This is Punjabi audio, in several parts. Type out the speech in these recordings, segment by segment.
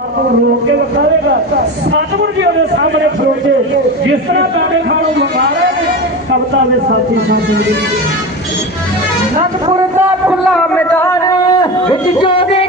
ਨੂੰ ਰੋਕ ਕੇ ਵਿਖਾਵੇਗਾ ਸਤਿਗੁਰੂ ਜੀ ਉਹਦੇ ਸਾਹਮਣੇ ਖਲੋਤੇ ਜਿਸ ਤਰ੍ਹਾਂ ਬਾਬੇ ਖਾਨ ਨੂੰ ਮੰਗਾਰੇ ਨੇ ਕਵਤਾ ਦੇ ਸਾਥੀ ਸਾਥੀ ਦੇ ਨੰਦਪੁਰ ਦਾ ਖੁੱਲਾ ਮੈਦਾਨ ਵਿੱਚ ਜੋਦੇ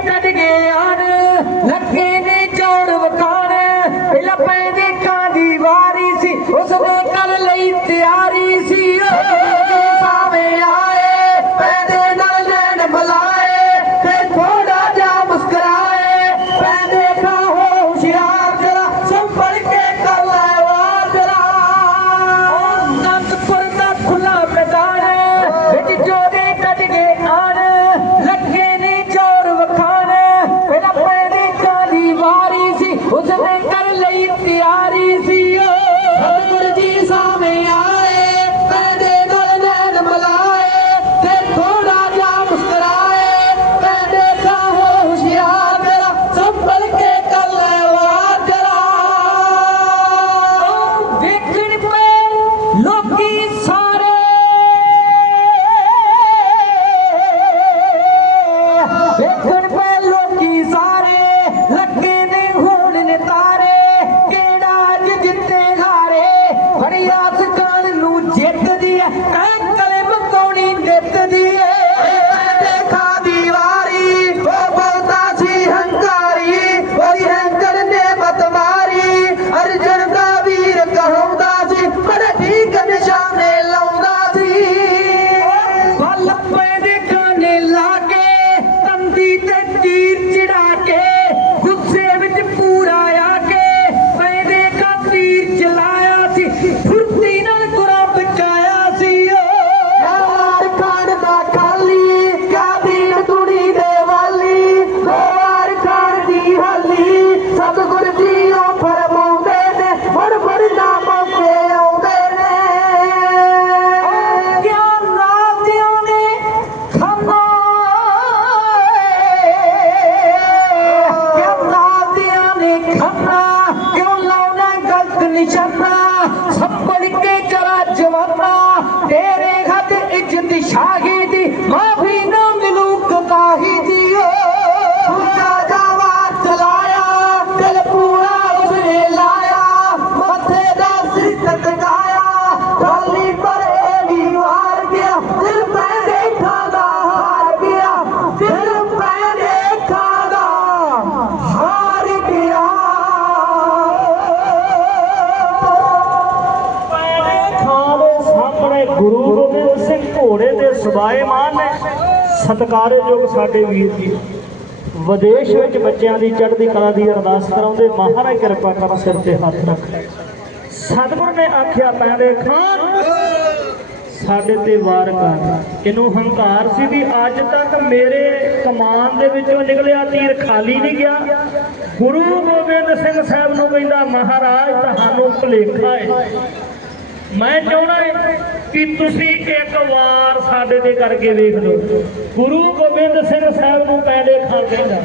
ਨਿਸ਼ਾਨਾ ਸੰਭਲ ਕੇ ਜਰਾ ਜਵਾਨਾ ਤੇਰੇ ਹੱਥ ਇੱਜ਼ਤ ਸ਼ਾਹੀ ਸਤਿਕਾਰਯੋਗ ਸਾਡੇ ਵੀਰ ਜੀ। ਵਿਦੇਸ਼ ਵਿੱਚ ਬੱਚਿਆਂ ਦੀ ਚੜ੍ਹਦੀ ਕਲਾ ਦੀ ਅਰਦਾਸ ਕਰਾਉਂਦੇ ਮਹਾਰਾਜ ਕਿਰਪਾ ਕਰ ਸਿਰ ਤੇ ਹੱਥ ਰੱਖ। ਸਤਿਗੁਰ ਨੇ ਆਖਿਆ ਪੈਣੇ ਖਾਨ ਸਾਡੇ ਤੇ ਵਾਰ ਕਰ। ਇਹਨੂੰ ਹੰਕਾਰ ਸੀ ਵੀ ਅੱਜ ਤੱਕ ਮੇਰੇ ਕਮਾਨ ਦੇ ਵਿੱਚੋਂ ਨਿਕਲਿਆ ਤੀਰ ਖਾਲੀ ਨਹੀਂ ਗਿਆ। ਗੁਰੂ ਗੋਬਿੰਦ ਸਿੰਘ ਸਾਹਿਬ ਨੂੰ ਕਹਿੰਦਾ, ਮਹਾਰਾਜ, ਤੁਹਾਨੂੰ ਭੁਲੇਖਾ ਹੈ ਮੈਂ ਚਾਹੁੰਦਾ ਹੈ ਕਿ ਤੁਸੀਂ ਇੱਕ ਵਾਰ ਸਾਡੇ ਤੇ ਕਰਕੇ ਵੇਖ ਲਓ। ਗੁਰੂ ਗੋਬਿੰਦ ਸਿੰਘ ਸਾਹਿਬ ਨੂੰ ਪੈਦੇ ਖਾਨ ਕਹਿੰਦਾ,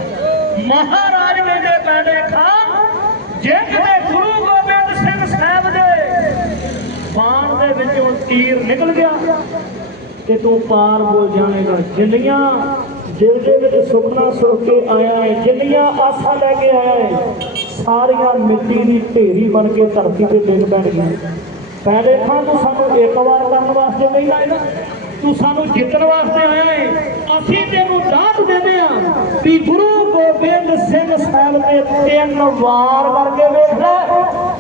ਮਹਾਰਾਜ ਕਹਿੰਦੇ ਪੈਦੇ ਖਾਨ ਜੇ ਕਿਤੇ ਗੁਰੂ ਗੋਬਿੰਦ ਸਿੰਘ ਸਾਹਿਬ ਦੇ ਬਾਣ ਦੇ ਵਿੱਚੋਂ ਤੀਰ ਨਿਕਲ ਗਿਆ ਤੇ ਤੂੰ ਪਾਰ ਬੋਲ ਜਾਣੇਗਾ ਜਿੰਨੀਆਂ ਦਿਲ ਦੇ ਵਿੱਚ ਸੁਪਨਾ ਸੁਣ ਕੇ ਆਇਆ ਹੈ, ਜਿੰਨੀਆਂ ਆਸਾਂ ਲੈ ਕੇ ਆਇਆ ਹੈ, ਸਾਰੀਆਂ ਮਿੱਟੀ ਦੀ ਢੇਰੀ ਬਣ ਕੇ ਧਰਤੀ ਤੇ ਡਿੱਗ ਪੈਣਗੀਆਂ। ਪਹਿਲੇ ਖਾਂ ਤੂੰ ਸਾਨੂੰ ਇੱਕ ਵਾਰ ਕਰਨ ਵਾਸਤੇ ਨਹੀਂ ਆਇਆ ਤੂੰ ਸਾਨੂੰ ਜਿੱਤਣ ਵਾਸਤੇ ਆਇਆ ਹੈ ਅਸੀਂ ਤੈਨੂੰ ਦਾਤ ਦਿੰਦੇ ਆ ਵੀ ਗੁਰੂ ਗੋਬਿੰਦ ਸਿੰਘ ਸਾਹਿਬ ਨੇ ਤਿੰਨ ਵਾਰ ਵਰਗੇ ਵੇਖ ਲੈ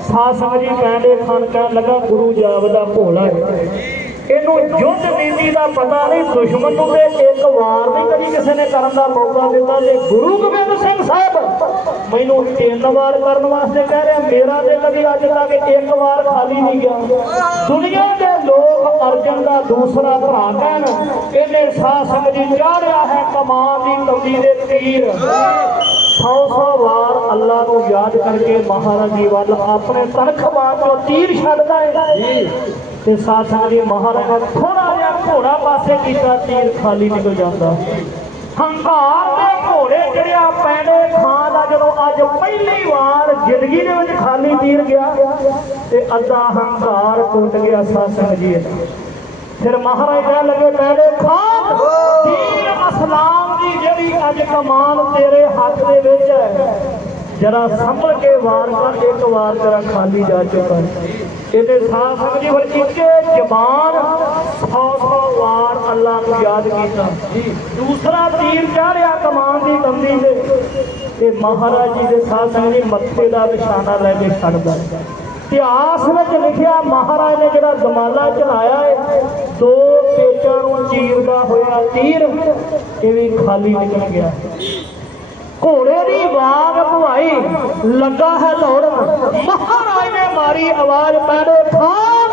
ਸਾਸੰਗ ਜੀ ਕਹਿੰਦੇ ਖਾਨ ਕਹਿਣ ਲੱਗਾ, ਗੁਰੂ ਜਾਪਦਾ ਭੋਲਾ ਹੈ ਇਹਨੂੰ ਯੁੱਧ ਨੀਤੀ ਦਾ ਪਤਾ ਨਹੀਂ, ਦੁਸ਼ਮਣ ਨੂੰ ਤੇ ਇੱਕ ਵਾਰ ਨਹੀਂ ਕਦੀ ਕਿਸੇ ਨੇ ਕਰਨ ਦਾ ਮੌਕਾ ਦਿੱਤਾ। ਤੇ ਗੁਰੂ ਗੋਬਿੰਦ ਸਿੰਘ ਸਾਹਿਬ ਮੈਨੂੰ ਤਿੰਨ ਵਾਰ ਕਰਨ ਵਾਸਤੇ ਕਹਿ ਰਿਹਾ, ਮੇਰਾ ਤੇ ਕਦੀ ਅੱਜ ਤੱਕ ਇੱਕ ਵਾਰ ਖਾਲੀ ਨਹੀਂ ਗਿਆ। ਦੁਨੀਆ ਦੇ ਲੋਕ ਅਰਜਨ ਦਾ ਦੂਸਰਾ ਭਰਾ ਕਹਿਣ ਇਹਨੇ ਸਾਧ ਸੰਗ ਜੀ ਚਾੜਿਆ ਹੈ ਕਮਾਨ ਦੀ ਕੌਡੀ ਦੇ ਤੀਰ। ਸੌ ਸੌ ਵਾਰ ਅੱਲਾ ਨੂੰ ਯਾਦ ਕਰਕੇ ਮਹਾਰਾਜ ਜੀ ਵੱਲ ਆਪਣੇ ਤਨਖ ਮਾਰ ਚੋਂ ਤੀਰ ਛੱਡਦਾ ਹੈ। ਤੇ ਸਾਧ ਸੰਗਤ ਜੀ ਮਹਾਰਾਜ ਨੇ ਥੋੜਾ ਜਿਹਾ ਘੋੜਾ ਪਾਸੇ ਕੀਤਾ, ਤੀਰ ਖਾਲੀ ਨਿਕਲ ਜਾਂਦਾ। ਹੰਕਾਰ ਦੇ ਘੋੜੇ ਜਿਹੜਿਆ ਪੈਣੇ ਖਾਂ ਦਾ, ਜਦੋਂ ਅੱਜ ਪਹਿਲੀ ਵਾਰ ਜ਼ਿੰਦਗੀ ਦੇ ਵਿੱਚ ਖਾਲੀ ਤੀਰ ਗਿਆ, ਤੇ ਅੱਧਾ ਹੰਕਾਰ ਟੁੱਟ ਗਿਆ ਸਾਧ ਸੰਗਤ ਜੀ ਫਿਰ ਮਹਾਰਾਜ ਕਹਿਣ ਲੱਗੇ, ਪੈਣੇ ਖਾਨ ਦੀਨ ਅਸਲਾਮ ਦੀ ਜਿਹੜੀ ਅੱਜ ਕਮਾਨ ਤੇਰੇ ਹੱਥ ਦੇ ਵਿੱਚ ਹੈ। ਜਰਾ ਸੰਭਲ ਕੇ ਵਾਰ ਕਰ ਇੱਕ ਵਾਰ ਤੇਰਾ ਖਾਲੀ ਜਾ ਚੁੱਕਾ ਇਹਦੇ ਸਾਹ ਸੰਗਜੀ ਫਿਰ ਇੱਕੇ ਜ਼ਬਾਨ ਸੌ ਸੌ ਵਾਰ ਅੱਲਾ ਨੂੰ ਯਾਦ ਕੀਤਾ। ਦੂਸਰਾ ਤੀਰ ਚਾੜਿਆ ਕਮਾਨ ਦੀ ਕੰਦੀ ਤੇ। ਤੇ ਮਹਾਰਾਜ ਜੀ ਦੇ ਸਾਹ ਸੰਗਜੀ ਮੱਥੇ ਦਾ ਨਿਸ਼ਾਨਾ ਲੈ ਕੇ ਛੱਡਦਾ ਇਤਿਹਾਸ ਵਿੱਚ ਲਿਖਿਆ ਮਹਾਰਾਜ ਨੇ ਜਿਹੜਾ ਦਮਾਲਾ ਚਲਾਇਆ ਹੈ ਦੋ ਪੇਚਾਂ ਨੂੰ ਚੀਰਦਾ ਹੋਇਆ ਤੀਰ, ਇਹ ਵੀ ਖਾਲੀ ਨਿਕਲ ਗਿਆ। ਘੋੜੇ ਦੀ ਵਾਗ ਭਵਾਈ ਲੱਗਾ ਹੈ ਦੌੜਨ। ਮਹਾਰਾਜ ਨੇ ਮਾਰੀ ਆਵਾਜ਼ ਪੈੜੇ ਖਾਨ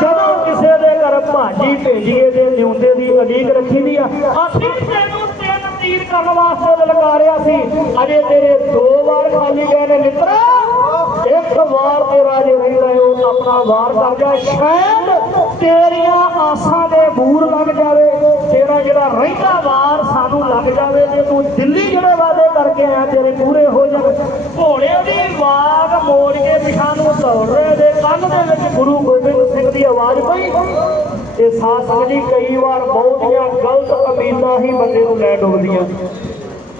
ਜਦੋਂ ਕਿਸੇ ਦੇ ਘਰ ਭਾਜੀ ਭੇਜੀਏ ਦੇ ਨਿਉਂਦੇ ਦੀ ਅਡੀਕ ਰੱਖੀ ਦੀ ਆ, ਅਸੀਂ ਤੈਨੂੰ ਤਿੰਨ ਤੀਰ ਕਰਨ ਵਾਸਤੇ ਲਲਕਾਰਿਆ ਸੀ। ਅਜੇ ਤੇਰੇ ਦੋ ਵਾਰ ਖਾਲੀ ਗਏ ਨੇ ਮਿੱਤਰਾ। ਇੱਕ ਵਾਰ ਤੇਰਾ ਜੇ ਰਹਿੰਦਾ ਏ ਆਪਣਾ ਵਾਰ ਕਰ ਜਾ ਸ਼ਾਇਦ ਤੇਰੀਆਂ ਆਸਾਂ ਦੇ ਬੂਰ ਲੱਗ ਜਾਵੇ। ਤੇਰਾ ਜਿਹੜਾ ਰਹਿੰਦਾ ਵਾਰ ਸਾਨੂੰ ਲੱਗ ਜਾਵੇ ਤੇ ਤੂੰ ਦਿੱਲੀ ਜਿਹੜੇ ਵਾਅਦੇ ਕਰਕੇ ਆਇਆ, ਤੇਰੇ ਪੂਰੇ ਹੋ ਜਾਣ। ਘੋੜੇ ਦੀ ਵਾਗ ਮੋੜ ਕੇ ਪਿਛਾਂ ਨੂੰ ਦੌੜ ਰਹੇ ਦੇ ਕੰਨ ਦੇ ਵਿੱਚ ਗੁਰੂ ਗੋਬਿੰਦ ਸਿੰਘ ਦੀ ਆਵਾਜ਼ ਪਈ। ਤੇ ਸਾਧ ਜੀ ਕਈ ਵਾਰ ਬਹੁਤੀਆਂ ਗਲਤ ਉਮੀਦਾਂ ਹੀ ਬੰਦੇ ਨੂੰ ਲੈ ਡੁੱਬਦੀਆਂ।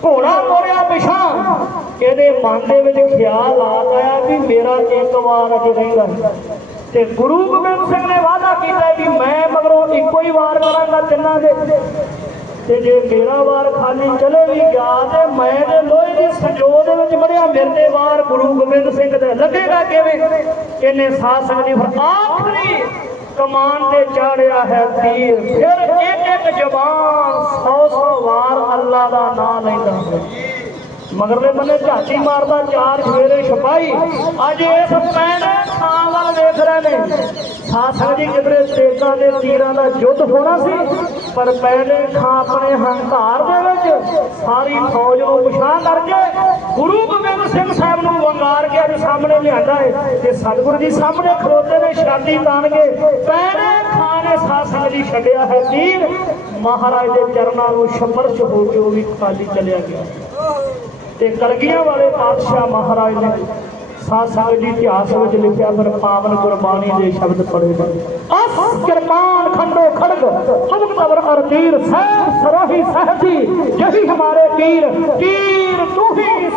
ਘੋੜਾ ਮੋੜਿਆ ਪਿਛਾ ਇਹਦੇ ਮਨ ਦੇ ਵਿੱਚ ਖਿਆਲ ਆ ਆਇਆ ਵੀ ਮੇਰਾ ਇੱਕ ਵਾਰ ਅਜੇ ਰਹਿੰਦਾ ਤੇ ਗੁਰੂ ਗੋਬਿੰਦ ਸਿੰਘ ਨੇ ਵਾਅਦਾ ਕੀਤਾ ਵੀ ਮੈਂ ਮਗਰੋਂ ਇੱਕੋ ਹੀ ਵਾਰ ਕਰਾਂਗਾ ਤਿੰਨਾਂ ਦੇ। ਤੇ ਜੇ ਮੇਰਾ ਵਾਰ ਖਾਲੀ ਚਲੇ ਵੀ ਗਿਆ ਤੇ ਮੈਂ ਤੇ ਲੋਹੇ ਦੀ ਸੰਜੋਗ ਦੇ ਵਿੱਚ ਮੜਿਆ ਮੇਰੇ ਵਾਰ ਗੁਰੂ ਗੋਬਿੰਦ ਸਿੰਘ ਦੇ ਲੱਗੇਗਾ ਕਿਵੇਂ? ਇਹਨੇ ਸਾਧ ਸੰਗਤ ਦੀ ਫਿਰ ਆਖਰੀ ਕਮਾਨ ਤੇ ਚਾੜਿਆ ਹੈ ਤੀਰ। ਫਿਰ ਇੱਕ ਇੱਕ ਜ਼ਬਾਨ ਸੌ ਸੌ ਵਾਰ ਅੱਲਾ ਦਾ ਨਾਮ ਲੈਂਦਾ ਹੈ ਮਗਰਲੇ ਬੰਨੇ ਝਾਤੀ ਮਾਰਦਾ, ਚਾਰ ਸਵੇਰੇ ਛਪਾਈ। ਅੱਜ ਇਸ ਪੈਣੇ ਥਾਂ ਵੱਲ ਵੇਖ ਰਹੇ ਨੇ। ਸਾਥ ਜੀ ਕਿਧਰੇ ਤੇਜ਼ਾਂ ਦੇ ਤੀਰਾਂ ਦਾ ਯੁੱਧ ਹੋਣਾ ਸੀ, ਪਰ ਪੈਣੇ ਖਾਂ ਆਪਣੇ ਹੰਕਾਰ ਦੇ ਵਿੱਚ ਸਾਰੀ ਫੌਜ ਨੂੰ ਪਛਾਣ ਕਰਕੇ ਗੁਰੂ ਗੋਬਿੰਦ ਸਿੰਘ ਸਾਹਿਬ ਨੂੰ ਵੰਗਾਰ ਕੇ ਅੱਜ ਸਾਹਮਣੇ ਲਿਆਂਦਾ ਹੈ ਤੇ ਸਤਿਗੁਰੂ ਜੀ ਸਾਹਮਣੇ ਖਲੋਤੇ ਨੇ ਸ਼ਾਦੀ ਤਾਣ ਕੇ ਪੈਣੇ ਖਾਂ ਨੇ ਸਾਧ ਸੰਗਤ ਜੀ ਛੱਡਿਆ ਹੈ ਤੀਰ। ਮਹਾਰਾਜ ਦੇ ਚਰਨਾਂ ਨੂੰ ਸਪਰਸ਼ ਹੋ ਕੇ ਉਹ ਵੀ ਖਾਲੀ ਚਲਿਆ ਗਿਆ। ਤੇ ਕਲਗੀਆਂ ਵਾਲੇ ਪਾਤਸ਼ਾਹ ਮਹਾਰਾਜ ਨੇ ਸਾਧ ਸੰਗਤ ਜੀ ਇਤਿਹਾਸ ਵਿੱਚ ਲਿਖਿਆ, ਪਰ ਪਾਵਨ ਗੁਰਬਾਣੀ ਦੇ ਸ਼ਬਦ ਪੜੇ ਗਏ ਅਸ ਕਿਰਪਾਨ ਖੰਡੋ ਖੜਗ, ਹਮ ਕਬਰ ਅਰ ਤੀਰ, ਸਹਿਬ ਸਰੋਹੀ ਸਹਜੀ ਜਹੀ ਹਮਾਰੇ ਤੀਰ ਤੀਰ ਤੂੰ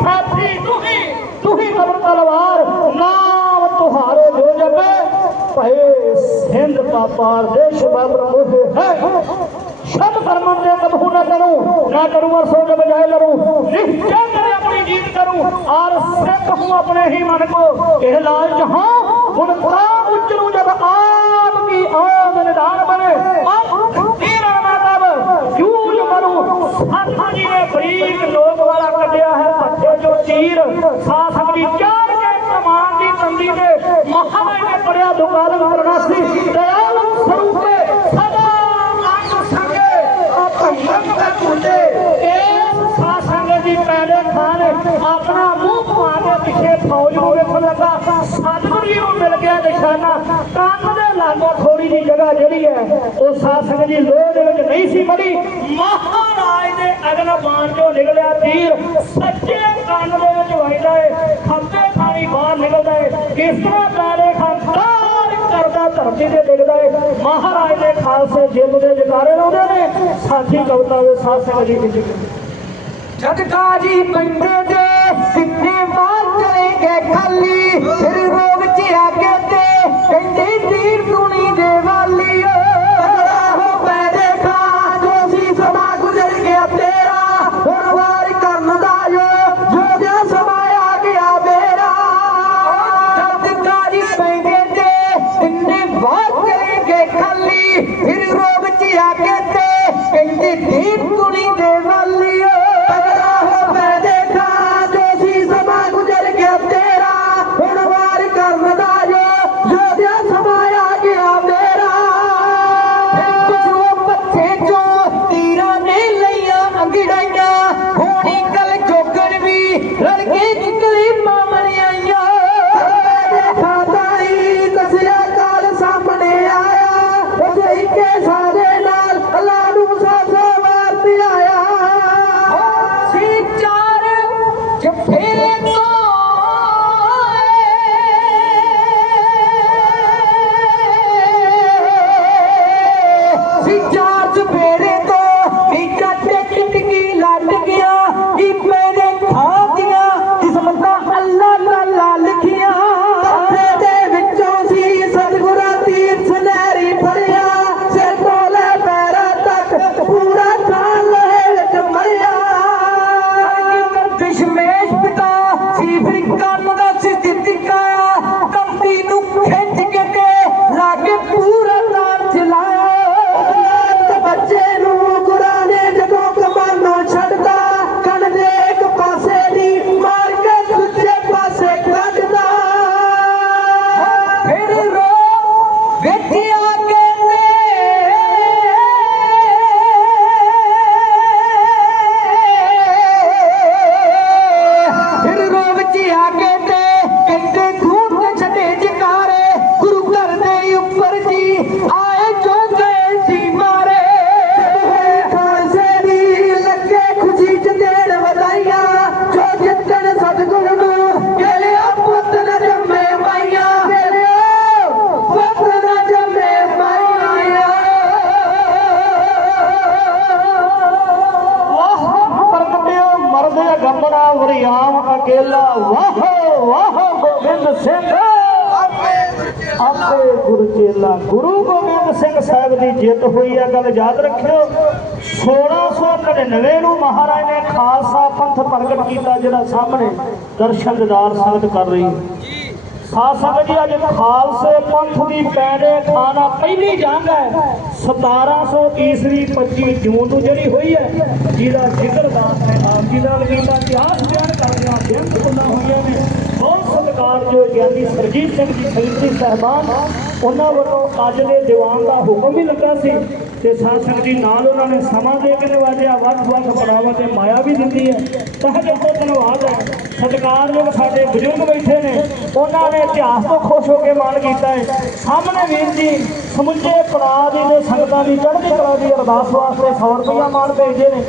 ਸਾਥੀ ਤੂੰ ਹੀ ਤੂੰ ਤਲਵਾਰ, ਨਾਮ ਤੁਹਾਰੇ ਜੋ ਜਪੇ, ਭਏ ਸਿੰਧ ਕਾ ਪਾਰ, ਦੇਸ਼ ਬਾਬਰ ਮੋਹ ਹੈ। ਸਭ ਕਰਮਾਂ ਕਬੂ ਨਾ ਕਰੂੰ ਨਾ ਕਰੂੰ ਅਰਸੋਂ ਕੇ ਬਜਾਏ ਲਰੂੰ ਨਿਸ਼ਚੈ انجید کروں آر سکھ ہوں اپنے ہی من کو۔ کہ لا جہاں ان پراب اچھلوں جب آپ کی آمن دان بنے اب تیرہ مطلب کیوں جو مروں ساتھا جی نے بریق لوگ والا کر دیا ہے پتھے جو تیر ساتھا کی جی چار کے سمان کی تندی میں محمد نے پڑیا دکالوں پر۔ رہا ਜੀ ਨੂੰ ਮਿਲ ਗਿਆ ਨਿਸ਼ਾਨਾ। ਕੰਨ ਦੇ ਲਾਗੋਂ ਥੋੜੀ ਜੀ ਜਗ੍ਹਾ ਜਿਹੜੀ ਹੈ, ਉਹ ਸਾਸੰਗ ਜੀ ਲੋਹ ਦੇ ਵਿੱਚ ਨਹੀਂ ਸੀ ਮੜੀ। ਮਹਾਰਾਜ ਦੇ ਅਗਨ ਚੋਂ ਨਿਕਲਿਆ ਤੀਰ। ਸੱਚੇ ਕੰਨ ਦੇ ਵਿੱਚ ਵੱਜਦਾ ਹੈ ਖੱਬੇ ਥਾਣੀ ਬਾਹਰ ਨਿਕਲਦਾ ਹੈ ਕਿਸ ਤਰ੍ਹਾਂ ਪੈਦੇ ਖਾਨ ਕਰਦਾ ਧਰਤੀ ਤੇ ਡਿੱਗਦਾ ਏ। ਮਹਾਰਾਜ ਦੇ ਖਾਲਸੇ ਜਿੰਦ ਦੇ ਜਕਾਰੇ ਲਾਉਂਦੇ ਨੇ। ਸਾਥੀ ਕਵਤਾ ਦੇ ਸਾਥ ਸੰਗ ਜੀ ਦੀ ਜਗਕਾਜੀ ਪਿੰਡੇ ਦੇ ਕਿੰਨੇ ਵਾਰ ਜਿੱਤ ਹੋਈ ਹੈ ਗੱਲ ਯਾਦ ਰੱਖਿਓ। 1699 ਨੂੰ ਮਹਾਰਾਜ ਨੇ ਖਾਲਸਾ ਪੰਥ ਪ੍ਰਗਟ ਕੀਤਾ, ਜਿਹੜਾ ਸਾਹਮਣੇ ਦਰਸ਼ਨ ਦਿਦਾਰ ਸੰਗਤ ਕਰ ਰਹੀ ਹੈ। ਸਾਧ ਸੰਗਤ ਜੀ, ਅੱਜ ਖਾਲਸੇ ਪੰਥ ਦੀ ਪੈੜੇ ਖਾਨਾ ਪਹਿਲੀ ਜੰਗ ਹੈ। 1700 ਈਸਵੀ 25 ਜੂਨ ਨੂੰ ਜਿਹੜੀ ਹੋਈ ਹੈ, ਜਿਹਦਾ ਜ਼ਿਕਰ ਦਾਸ ਨੇ ਆਪ ਜੀ ਨਾਲ ਕੀਤਾ। ਇਤਿਹਾਸ ਬਿਆਨ ਕਰਦਿਆਂ ਬੇਅੰਤ ਗੱਲਾਂ ਹੋਈਆਂ ਨੇ। ਬਹੁਤ ਸਤਿਕਾਰਯੋਗ ਗਿਆਨੀ ਸਰਜੀਤ ਸਿੰਘ ਜੀ ਸੈਕਟਰੀ ਸਾਹਿਬਾਨ। ਉਹਨਾਂ ਵੱਲੋਂ ਅੱਜ ਦੇ ਦੀਵਾਨ ਦਾ ਹੁਕਮ ਵੀ ਲੱਗਾ ਸੀ ਤੇ ਸਾਧ ਜੀ ਨਾਲ ਉਹਨਾਂ ਨੇ ਸਮਾਂ ਦੇ ਕੇ ਨਵਾਜਿਆ ਵੱਖ-ਵੱਖ ਪੜਾਵਾਂ ਤੇ ਮਾਇਆ ਵੀ ਦਿੱਤੀ ਹੈ। ਤਹਿ ਦਿਲੋਂ ਧੰਨਵਾਦ ਹੈ। ਸਤਿਕਾਰਯੋਗ ਸਾਡੇ ਬਜ਼ੁਰਗ ਬੈਠੇ ਨੇ। ਉਹਨਾਂ ਨੇ ਇਤਿਹਾਸ ਤੋਂ ਖੁਸ਼ ਹੋ ਕੇ ਮਾਣ ਕੀਤਾ ਹੈ। ਸਾਹਮਣੇ ਵੀਰ ਜੀ, ਸਮੁੱਚੇ ਪੜਾਅ ਦੀ ਤੇ ਸੰਗਤਾਂ ਦੀ ਚੜ੍ਹਦੀ ਕਲਾ ਦੀ ਅਰਦਾਸ ਵਾਸਤੇ 100 ਰੁਪਇਆ ਮਾਣ ਭੇਜਦੇ ਨੇ।